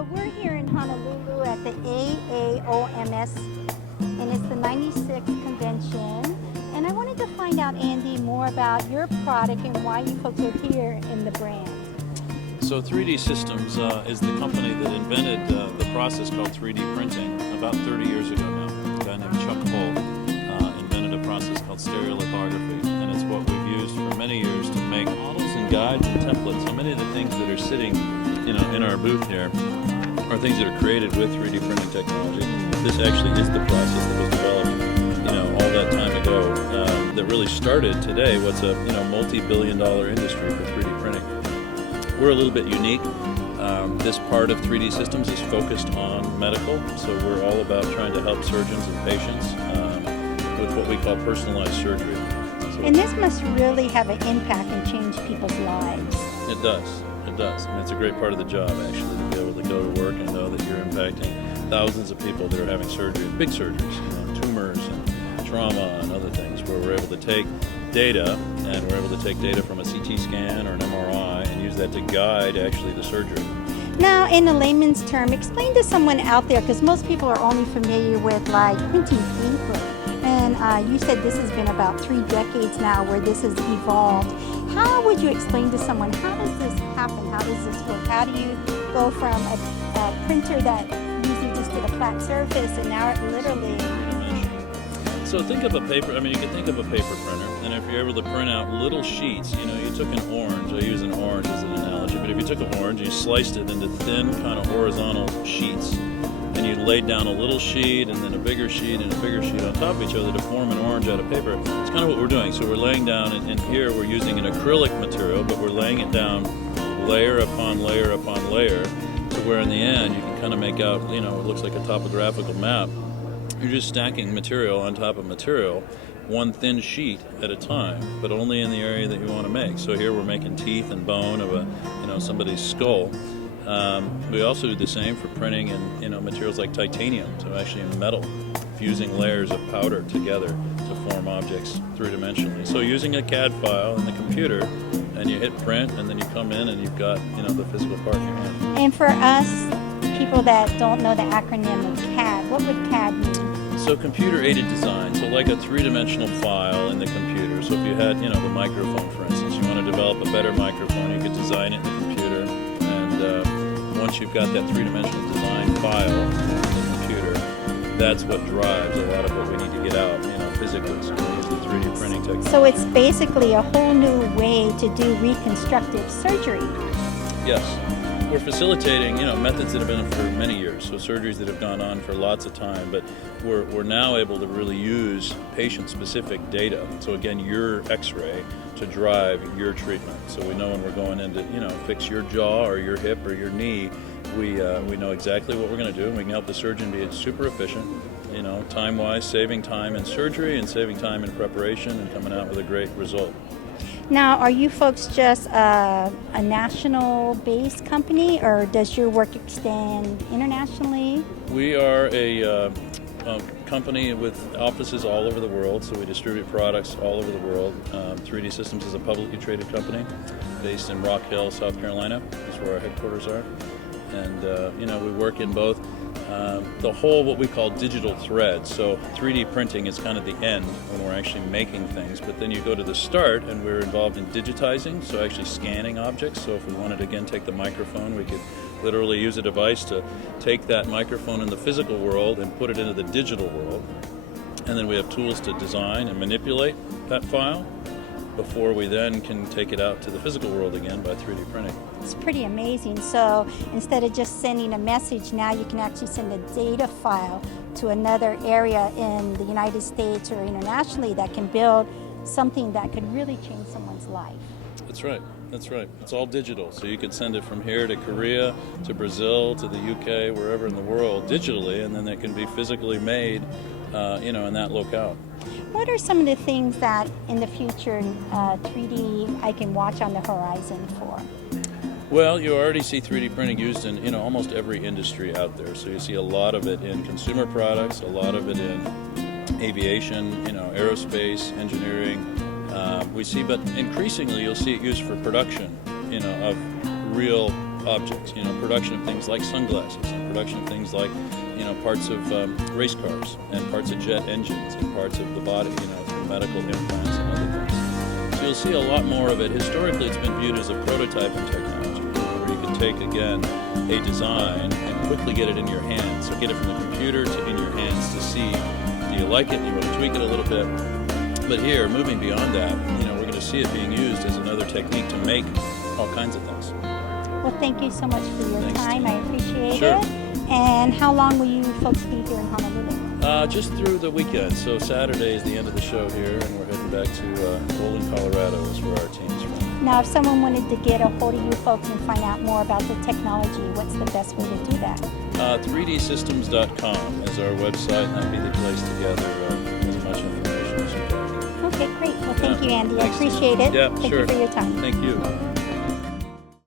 So we're here in Honolulu at the AAOMS, and it's the 96th convention. And I wanted to find out, Andy, more about your product and why you folks are here in the brand. So 3D Systems is the company that invented the process called 3D printing about 30 years ago now. A guy named Chuck Hull invented a process called stereolithography, and it's what we've used for many years to make models and guides and templates. So many of the things that are sitting, in our booth here are things that are created with 3D printing technology. This actually is the process that was developed, all that time ago. That really started today what's a multi-billion-dollar industry for 3D printing. We're a little bit unique. This part of 3D Systems is focused on medical, so we're all about trying to help surgeons and patients with what we call personalized surgery. And this must really have an impact and change people's lives. It does. It does. And it's a great part of the job, actually, to be able to go to work and know that you're impacting thousands of people that are having surgery, big surgeries, tumors and trauma and other things, where we're able to take data, and we're able to take data from a CT scan or an MRI and use that to guide actually the surgery. Now, in a layman's term, explain to someone out there, because most people are only familiar with like printing paper. And you said this has been about 3 decades now where this has evolved. How would you explain to someone, how does this happen? How does this work? How do you go from a printer that usually just did a flat surface and now it literally... So think of a paper, you can think of a paper printer, and if you're able to print out little sheets, you took an orange, I use an orange as an analogy, but if you took an orange, you sliced it into thin kind of horizontal sheets, and you laid down a little sheet, and then a bigger sheet, and a bigger sheet on top of each other to form an orange out of paper. It's kind of what we're doing. So we're laying down, and here we're using an acrylic material, but we're laying it down layer upon layer upon layer, to where in the end you can kind of make out, it looks like a topographical map. You're just stacking material on top of material, one thin sheet at a time, but only in the area that you want to make. So here we're making teeth and bone of somebody's skull. We also do the same for printing in materials like titanium, so actually in metal, fusing layers of powder together to form objects three-dimensionally. So using a CAD file in the computer, and you hit print, and then you come in and you've got the physical part in your hand. And for us, people that don't know the acronym of CAD, what would CAD mean? So computer-aided design, so like a three-dimensional file in the computer. So if you had, the microphone, for instance, you want to develop a better microphone, you could design it in the computer, and once you've got that three-dimensional design file in the computer, that's what drives a lot of what we need to get out, physically. So we use the 3D printing technology. So it's basically a whole new way to do reconstructive surgery. Yes. We're facilitating, methods that have been for many years, so surgeries that have gone on for lots of time, but we're now able to really use patient-specific data. So again, your X-ray to drive your treatment. So we know when we're going in to, fix your jaw or your hip or your knee, we know exactly what we're going to do, and we can help the surgeon be super efficient, time-wise, saving time in surgery and saving time in preparation and coming out with a great result. Now, are you folks just a national-based company, or does your work extend internationally? We are a company with offices all over the world, so we distribute products all over the world. 3D Systems is a publicly traded company based in Rock Hill, South Carolina. That's where our headquarters are. And, we work in both the whole what we call digital thread. So 3D printing is kind of the end when we're actually making things, but then you go to the start and we're involved in digitizing, so actually scanning objects. So if we wanted to again take the microphone, we could literally use a device to take that microphone in the physical world and put it into the digital world. And then we have tools to design and manipulate that file before we then can take it out to the physical world again by 3D printing. It's pretty amazing. So instead of just sending a message, now you can actually send a data file to another area in the United States or internationally that can build something that could really change someone's life. That's right. That's right. It's all digital. So you could send it from here to Korea, to Brazil, to the UK, wherever in the world digitally, and then it can be physically made, in that locale. What are some of the things that in the future 3D I can watch on the horizon for? Well, you already see 3D printing used in almost every industry out there. So you see a lot of it in consumer products, a lot of it in aviation, aerospace, engineering. We see, but increasingly you'll see it used for production, of real objects, production of things like sunglasses, and production of things like, parts of race cars, and parts of jet engines, and parts of the body, medical implants and other things. So you'll see a lot more of it. Historically, it's been viewed as a prototyping technology, where you can take, again, a design and quickly get it in your hands. So get it from the computer to in your hands to see, do you like it, do you want to tweak it a little bit? But here, moving beyond that, we're going to see it being used as another technique to make all kinds of things. Well, thank you so much for your Thanks, time. Tina. I appreciate Sure. it. And how long will you folks be here in Honolulu? Just through the weekend. So Saturday is the end of the show here, and we're heading back to Golden, Colorado is where our team's from. Now, if someone wanted to get a hold of you folks and find out more about the technology, what's the best way to do that? 3dsystems.com is our website, and that'd be the place to gather as much information as you can. Okay, great. Well, thank Yeah. you, Andy. Thanks, I appreciate it. Yeah, Thank sure. you for your time. Thank you.